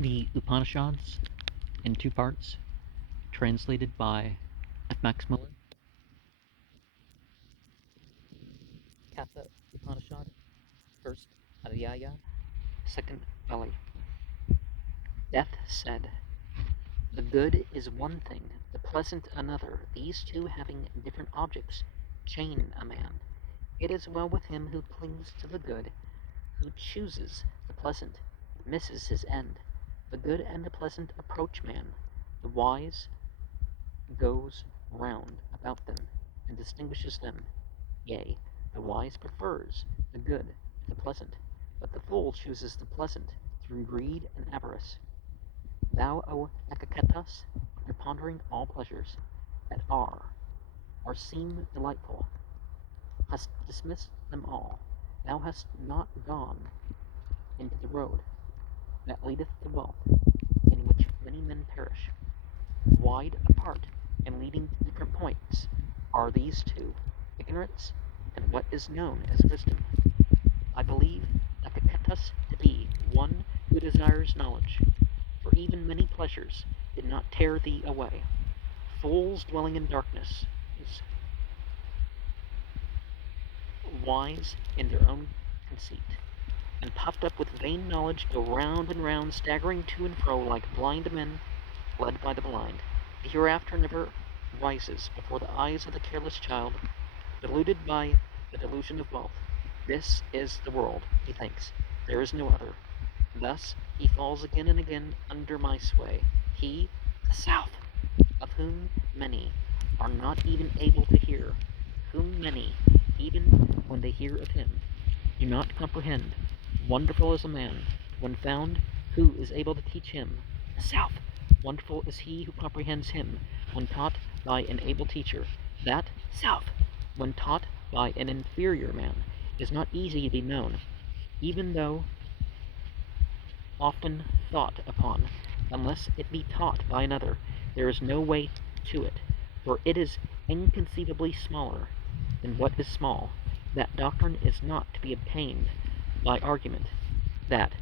The Upanishads in two parts, translated by F. Max Muller. Katha Upanishad, first Adhyaya, second Valley. Death said, "The good is one thing, the pleasant another. These two having different objects chain a man. It is well with him who clings to the good, who chooses the pleasant, misses his end. The good and the pleasant approach man. The wise goes round about them and distinguishes them. Yea, the wise prefers the good to the pleasant, but the fool chooses the pleasant through greed and avarice. Thou, O Ekaketas, after pondering all pleasures that are or seem delightful, hast dismissed them all. Thou hast not gone into the road that leadeth to wealth, in which many men perish. Wide apart and leading to different points are these two, ignorance and what is known as wisdom. I believe Epictetus to be one who desires knowledge, for even many pleasures did not tear thee away. Fools dwelling in darkness, wise in their own conceit, and puffed up with vain knowledge, go round and round, staggering to and fro like blind men led by the blind. The hereafter never rises before the eyes of the careless child, deluded by the delusion of wealth. This is the world, he thinks. There is no other. Thus he falls again and again under my sway. He, the South, of whom many are not even able to hear, whom many, even when they hear of him, do not comprehend. Wonderful is a man, when found, who is able to teach him. The South, wonderful is he who comprehends him, when taught by an able teacher. That South, when taught by an inferior man, is not easy to be known, even though often thought upon, unless it be taught by another. There is no way to it, for it is inconceivably smaller than what is small. That doctrine is not to be obtained by argument, that,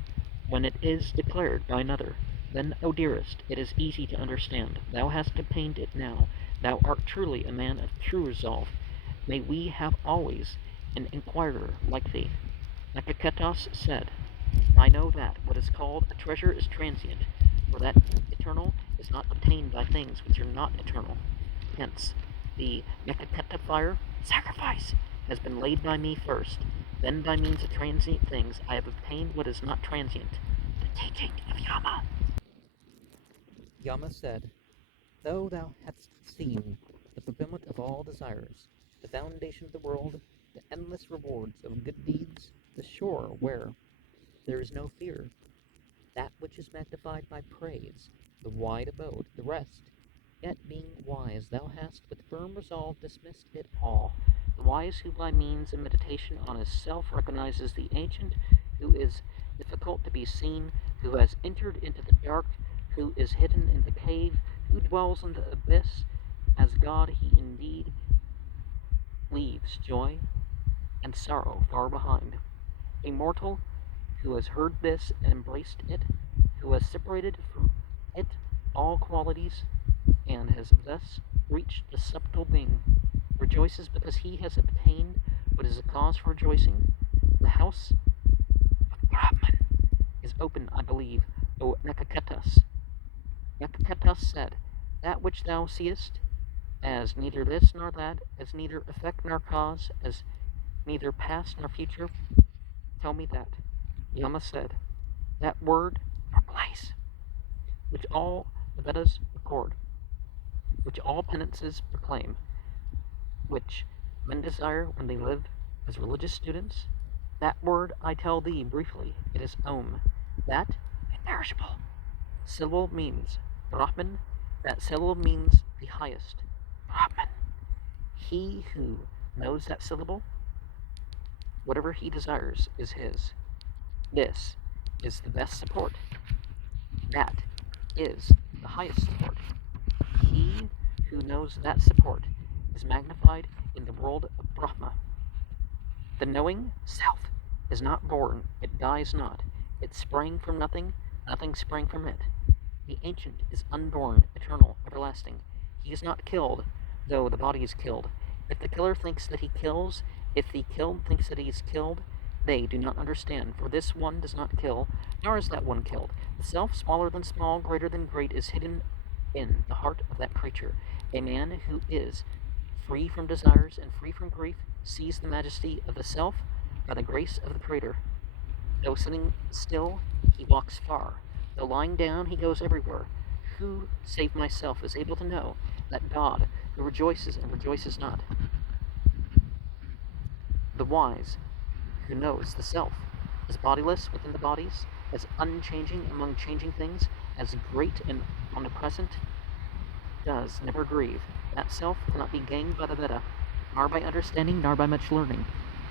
when it is declared by another, then, O dearest, it is easy to understand. Thou hast obtained it now. Thou art truly a man of true resolve. May we have always an inquirer like thee. Epictetus said, I know that what is called a treasure is transient, for that eternal is not obtained by things which are not eternal. Hence, the Epictetus fire, sacrifice, has been laid by me first. Then by means of transient things I have obtained what is not transient, the teaching of Yama. Yama said, Though thou hadst seen the fulfillment of all desires, the foundation of the world, the endless rewards of good deeds, the shore where there is no fear, that which is magnified by praise, the wide abode, the rest, yet being wise, thou hast with firm resolve dismissed it all. The wise who by means of meditation on his self recognizes the ancient, who is difficult to be seen, who has entered into the dark, who is hidden in the cave, who dwells in the abyss, as God he indeed leaves joy and sorrow far behind. A mortal who has heard this and embraced it, who has separated from it all qualities, and has thus reached the subtle being, rejoices because he has obtained what is a cause for rejoicing. The house of Brahman is open, I believe, O Epictetus. Epictetus said, That which thou seest, as neither this nor that, as neither effect nor cause, as neither past nor future, tell me that. Yama said, That word or place, which all the Vedas record, which all penances proclaim, which men desire when they live as religious students, that word I tell thee briefly, it is Om. That imperishable syllable means Brahman. That syllable means the highest, Brahman. He who knows that syllable, whatever he desires is his. This is the best support. That is the highest support. He who knows that support is magnified in the world of Brahma. The knowing self is not born, it dies not. It sprang from nothing, Nothing sprang from it. The ancient is unborn, eternal, everlasting. He is not killed, though the body is killed. If the killer thinks that he kills, if the killed thinks that he is killed, they do not understand, for this one does not kill, nor is that one killed. The self, smaller than small, greater than great, is hidden in the heart of that creature. A man who is free from desires and free from grief sees the majesty of the self by the grace of the Creator. Though sitting still, he walks far. Though lying down, he goes everywhere. Who, save myself, is able to know that God, who rejoices and rejoices not? The wise, who knows the self, as bodiless within the bodies, as unchanging among changing things, as great and omnipresent, does never grieve. That self cannot be gained by the Veda, nor by understanding, nor by much learning.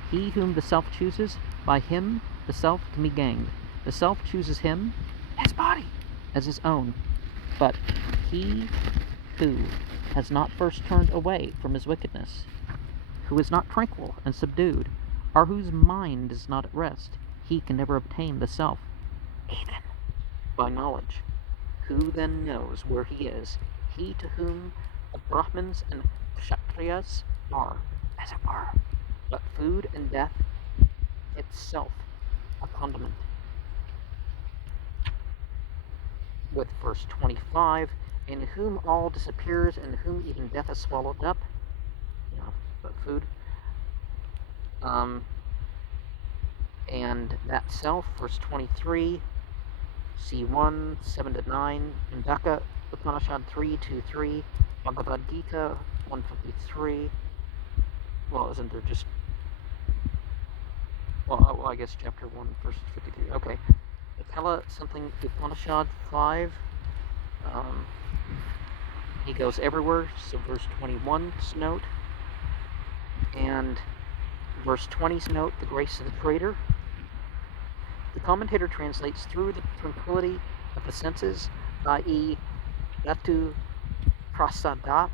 He whom the self chooses, by him the self can be gained. The self chooses him, his body, as his own. But he who has not first turned away from his wickedness, who is not tranquil and subdued, or whose mind is not at rest, he can never obtain the self, even by knowledge. Who then knows where he is? He to whom the Brahmins and Kshatriyas are, as it were, but food and death itself a condiment. With verse 25, in whom all disappears, and whom even death is swallowed up, but food. And that self, verse 23, C1, 7-9, Katha Upanishad 3.2.3, Bhagavad Gita 153. Well, isn't there just... Well, I guess chapter 1, verse 53. Okay. Katha something Upanishad 5. He goes everywhere, so verse 21's note. And verse 20's note, the grace of the Creator. The commentator translates through the tranquility of the senses, i.e., Dhatu prasadat,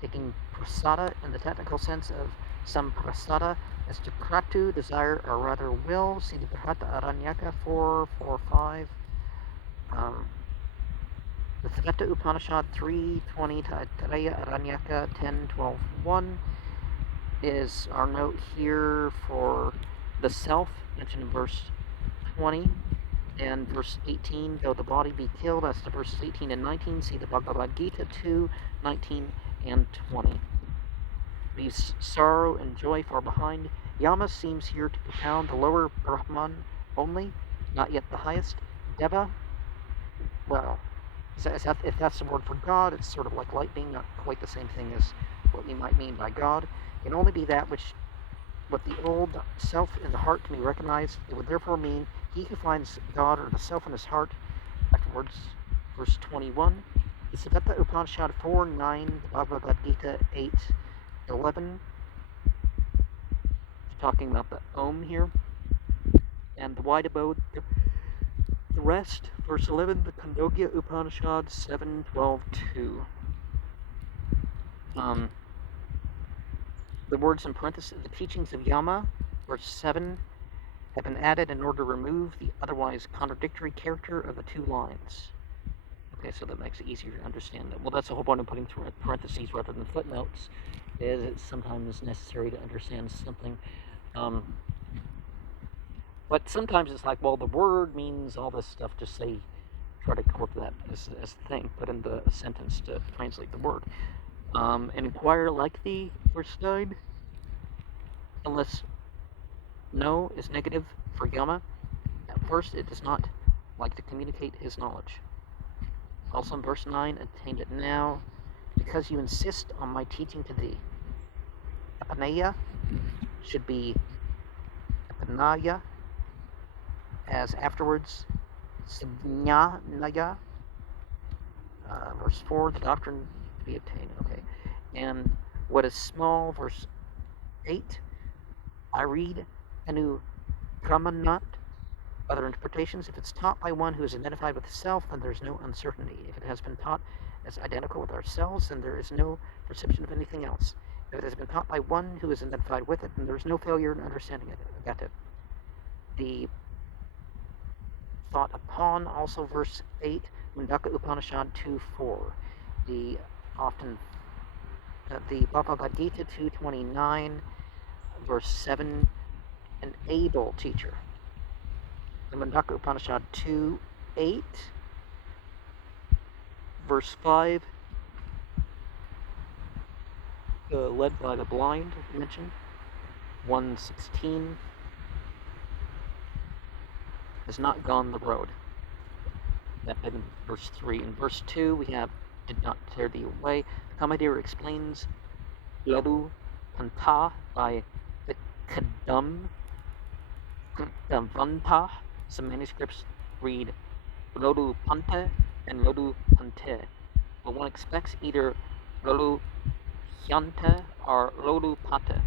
taking prasada in the technical sense of some prasada, as to kratu, desire, or rather will. See the Katha Aranyaka 4.4.5. The Katha Upanishad 3.20 to Taittiriya Aranyaka 10.12.1 is our note here for the self, mentioned in verse 20 and verse 18, though the body be killed, as to verses 18 and 19, see the Bhagavad Gita 2:19 and 20. Leaves sorrow and joy far behind. Yama seems here to propound the lower Brahman only, not yet the highest. Deva, well, if that's the word for God, it's sort of like lightning, not quite the same thing as what we might mean by God. It can only be that which what the old self in the heart can be recognized. It would therefore mean he who finds God or the self in his heart. Afterwards, verse 21. The Katha Upanishad 4.9, the Bhagavad Gita 8.11. Talking about the Om here. And the wide abode. The rest, verse 11, the Khandogya Upanishad 7.12.2. The words in parentheses, the teachings of Yama, verse 7, have been added in order to remove the otherwise contradictory character of the two lines. Okay, so that makes it easier to understand that. Well, that's the whole point of putting through parentheses rather than footnotes, is it's sometimes necessary to understand something. But sometimes it's like, well, the word means all this stuff, just say, try to correct that as the thing, put in the sentence to translate the word. And inquire like thee, verse 9, unless no is negative for Yama. At first, it does not like to communicate his knowledge. Also in verse 9, attained it now, because you insist on my teaching to thee. Apanaya should be Apanaya, as afterwards, Sajnanaya. Verse 4, the doctrine to be obtained. Okay. And what is small, verse 8, I read Anu Kramanat. Other interpretations, if it's taught by one who is identified with the self, then there's no uncertainty. If it has been taught as identical with ourselves, then there is no perception of anything else. If it has been taught by one who is identified with it, then there is no failure in understanding it. Got it. The thought upon. Also verse 8, Mundaka Upanishad 2.4. The Bhagavad Gita 2.29, verse 7, an able teacher. The Mundaka Upanishad 2.8, verse 5, led by the blind, mentioned. 1.16, has not gone the road. That in verse 3. In verse 2, we have did not tear thee away. The commentator explains Lalu Panta by the Kadamvanta. Some manuscripts read Lolu Pante and Lolu Pante, but one expects either Lolu Hyante or Lolu Pate.